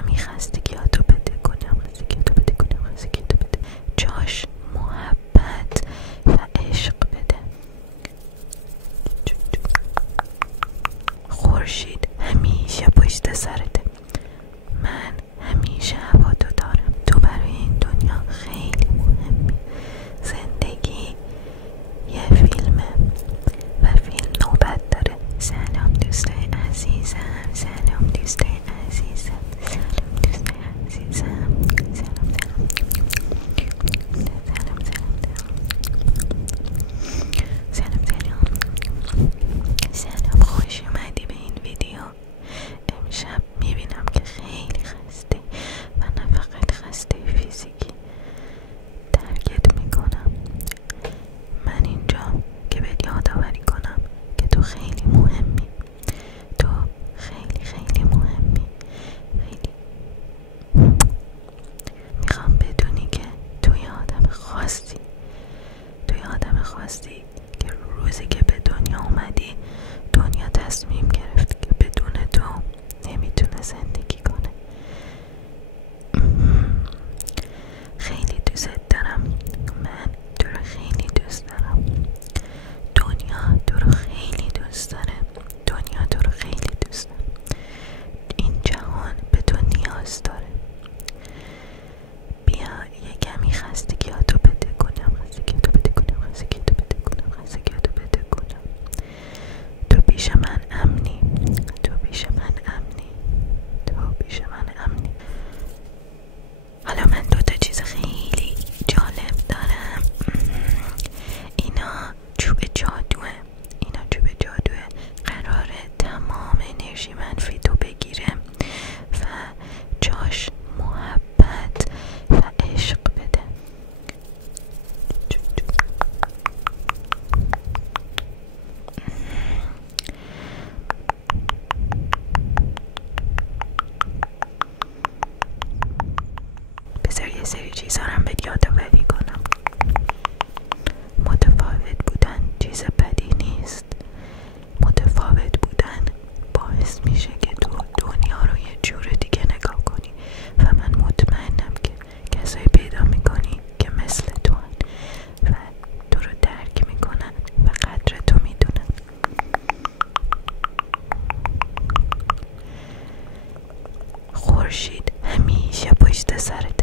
کمی خستگیاتو بده کنم، جاش محبت و عشق بده. خورشید همیشه پشت سرته، من همیشه هوا تو دارم، تو برای این دنیا خیلی مهمی. زندگی یه فیلمه و فیلم نوبت داره. سلام دوستای عزیزم، سلام دوستای عزیزم، سلام دوستای عزیزم، سلام سلام، خوش اومدی به این ویدیو. امشب میبینم که خیلی خسته و نه فقط خسته فیزیکی، درکت میکنم. من اینجا که بهت یادآوری کنم که تو خیلی مهمی، تو خیلی خیلی مهمی، خیلی میخوام بدونی که توی آدم خاصی که روزی که به دنیا اومدی دنیا تصمیم گرفت که بدون تو نمیتونه زندگی کنه. خیلی دوست دارم، من تو رو خیلی دوست دارم، دنیا تو رو خیلی دوست داره، دنیا تو رو خیلی دوست داره، این جهان به تو نیاز داره. بیا یه کمی خستگیاتو بده کنم، تو پیش من امنی، تو پیش من امنی. حالا من دوتا چیز خیلی جالب دارم. اینا چوب جادوه، قراره تمام انرژی منفی تو بگیره و جاش محبت و عشق بده. بذار یه سری چیزا رو بهت یادآوری کنم. متفاوت بودن چیز بدی نیست، متفاوت بودن باعث میشه که تو دنیا رو یه جور دیگه نگاه کنی و من مطمئنم که کسایی پیدا میکنی که مثل تو هن و تو رو درک میکنن و قدر تو میدونن. خورشید همیشه پشت سرت،